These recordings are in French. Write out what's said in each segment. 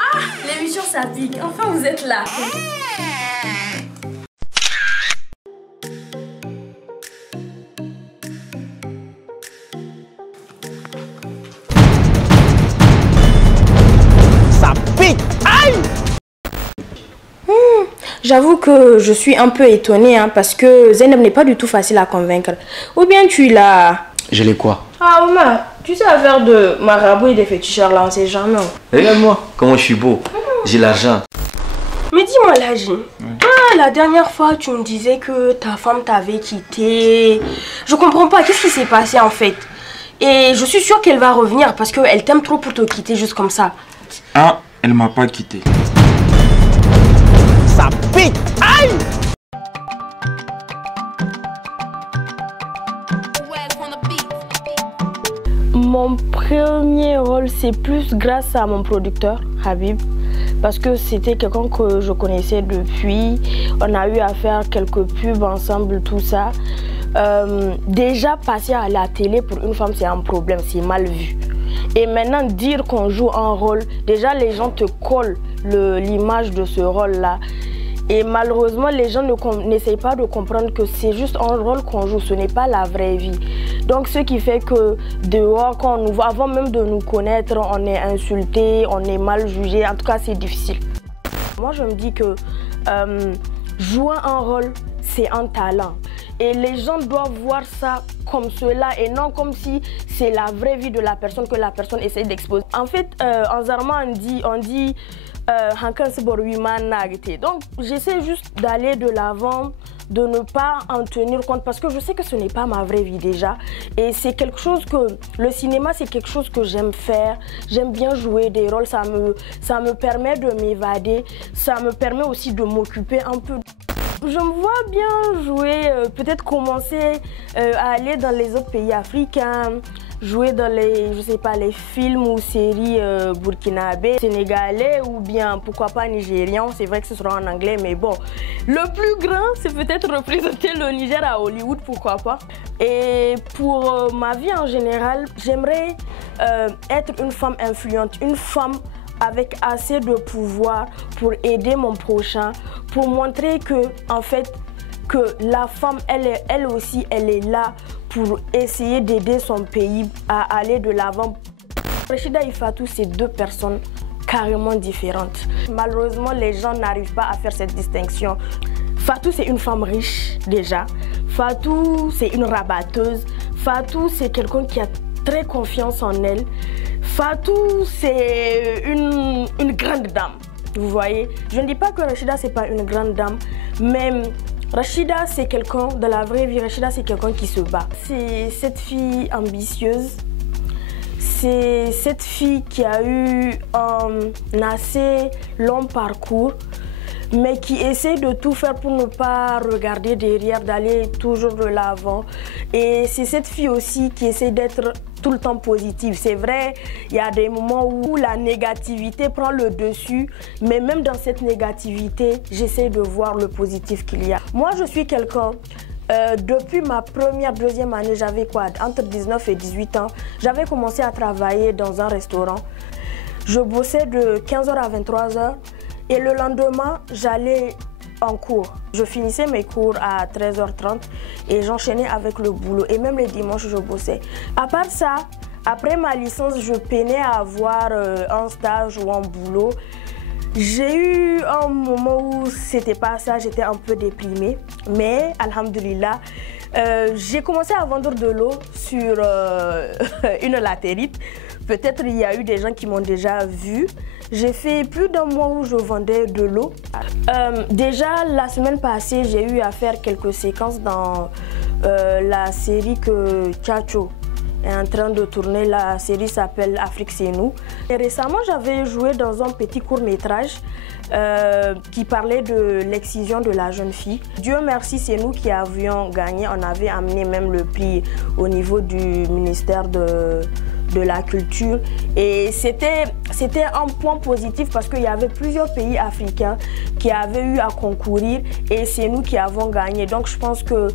Ah, l'émission ça pique. Enfin, vous êtes là. Ça pique. Aïe! J'avoue que je suis un peu étonnée parce que Zainab n'est pas du tout facile à convaincre. Ou bien tu l'as... Je l'ai quoi? Ah Omar, tu sais affaire de marabout et des féticheurs là, on sait jamais. Regarde-moi, comment je suis beau. J'ai l'argent. Mais dis-moi Laji, la dernière fois tu me disais que ta femme t'avait quitté. Je comprends pas, qu'est-ce qui s'est passé en fait? Et je suis sûre qu'elle va revenir parce qu'elle t'aime trop pour te quitter juste comme ça. Ah, elle m'a pas quitté. Ça pique. Aïe! Mon premier rôle, c'est plus grâce à mon producteur, Habib, parce que c'était quelqu'un que je connaissais depuis. On a eu à faire quelques pubs ensemble, tout ça. Déjà, passer à la télé pour une femme, c'est un problème, c'est mal vu. Et maintenant, dire qu'on joue un rôle, déjà les gens te collent l'image de ce rôle-là. Et malheureusement, les gens n'essayent pas de comprendre que c'est juste un rôle qu'on joue, ce n'est pas la vraie vie. Donc, ce qui fait que dehors, quand on nous voit, avant même de nous connaître, on est insulté, on est mal jugé. En tout cas, c'est difficile. Moi, je me dis que jouer un rôle, c'est un talent. Et les gens doivent voir ça comme cela et non comme si c'est la vraie vie de la personne que la personne essaie d'exposer. En fait, en Zarma, on dit donc j'essaie juste d'aller de l'avant, de ne pas en tenir compte parce que je sais que ce n'est pas ma vraie vie déjà. Et c'est quelque chose que, le cinéma c'est quelque chose que j'aime faire. J'aime bien jouer des rôles, ça me permet de m'évader, ça me permet aussi de m'occuper un peu. Je me vois bien jouer, peut-être commencer à aller dans les autres pays africains, jouer dans les, je sais pas, les films ou séries burkinabés, sénégalais ou bien pourquoi pas nigérians. C'est vrai que ce sera en anglais, mais bon. Le plus grand, c'est peut-être représenter le Niger à Hollywood, pourquoi pas. Et pour ma vie en général, j'aimerais être une femme influente, une femme avec assez de pouvoir pour aider mon prochain, pour montrer que, en fait, que la femme, elle aussi, elle est là pour essayer d'aider son pays à aller de l'avant. Rachida et Fatou, c'est deux personnes carrément différentes. Malheureusement, les gens n'arrivent pas à faire cette distinction. Fatou, c'est une femme riche déjà. Fatou, c'est une rabatteuse. Fatou, c'est quelqu'un qui a très confiance en elle. Fatou, c'est une grande dame, vous voyez. Je ne dis pas que Rachida, c'est pas une grande dame, mais Rachida, c'est quelqu'un, dans la vraie vie, Rachida, c'est quelqu'un qui se bat. C'est cette fille ambitieuse, c'est cette fille qui a eu un assez long parcours, mais qui essaie de tout faire pour ne pas regarder derrière, d'aller toujours de l'avant. Et c'est cette fille aussi qui essaie d'être tout le temps positive. C'est vrai, il y a des moments où la négativité prend le dessus, mais même dans cette négativité, j'essaie de voir le positif qu'il y a. Moi, je suis quelqu'un, depuis ma première, deuxième année, j'avais quoi, entre 19 et 18 ans, j'avais commencé à travailler dans un restaurant. Je bossais de 15h à 23h et le lendemain, j'allais en cours. Je finissais mes cours à 13h30 et j'enchaînais avec le boulot. Et même les dimanches, je bossais. À part ça, après ma licence, je peinais à avoir un stage ou un boulot. J'ai eu un moment où c'était pas ça, j'étais un peu déprimée. Mais, alhamdoulilah, j'ai commencé à vendre de l'eau sur une latérite. Peut-être il y a eu des gens qui m'ont déjà vu. J'ai fait plus d'un mois où je vendais de l'eau. Déjà, la semaine passée, j'ai eu à faire quelques séquences dans la série que Tchatcho est en train de tourner. La série s'appelle Afrique c'est nous. Et récemment, j'avais joué dans un petit court-métrage qui parlait de l'excision de la jeune fille. Dieu merci, c'est nous qui avions gagné. On avait amené même le prix au niveau du ministère de de la culture. Et c'était un point positif parce qu'il y avait plusieurs pays africains qui avaient eu à concourir et c'est nous qui avons gagné. Donc je pense que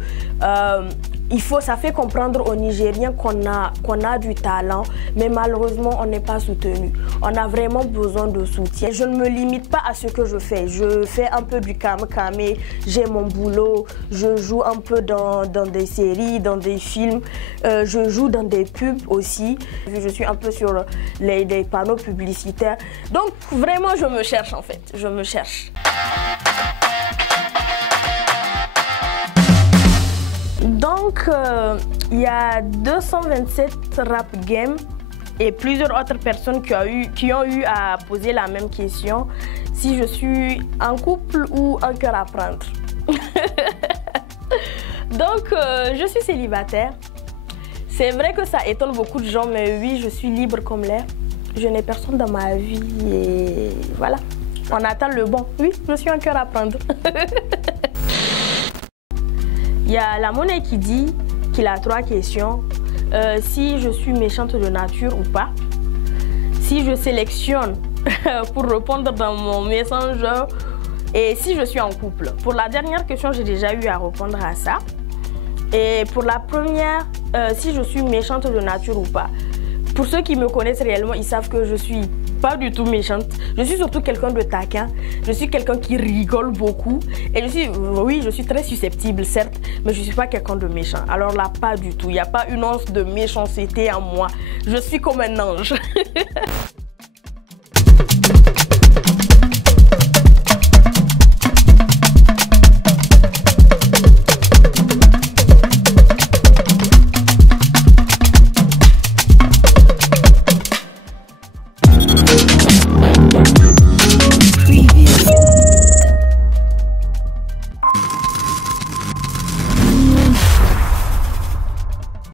ça fait comprendre aux Nigériens qu'on a du talent, mais malheureusement on n'est pas soutenu. On a vraiment besoin de soutien. Je ne me limite pas à ce que je fais. Je fais un peu du kame-kame, j'ai mon boulot, je joue un peu dans des séries, dans des films, je joue dans des pubs aussi. Je suis un peu sur des panneaux publicitaires. Donc vraiment je me cherche en fait, je me cherche. Donc, il y a 227 rap games et plusieurs autres personnes qui ont eu à poser la même question. Si je suis en couple ou un cœur à prendre. Donc, je suis célibataire. C'est vrai que ça étonne beaucoup de gens, mais oui, je suis libre comme l'air. Je n'ai personne dans ma vie et voilà. On attend le bon. Oui, je suis un cœur à prendre. Il y a la monnaie qui dit qu'il a 3 questions. Si je suis méchante de nature ou pas. Si je sélectionne pour répondre dans mon messenger. Et si je suis en couple. Pour la dernière question, j'ai déjà eu à répondre à ça. Et pour la première, si je suis méchante de nature ou pas. Pour ceux qui me connaissent réellement, ils savent que je suis pas du tout méchante. Je suis surtout quelqu'un de taquin. Je suis quelqu'un qui rigole beaucoup. Et je suis très susceptible, certes, mais je ne suis pas quelqu'un de méchant. Alors là, pas du tout. Il n'y a pas une once de méchanceté en moi. Je suis comme un ange.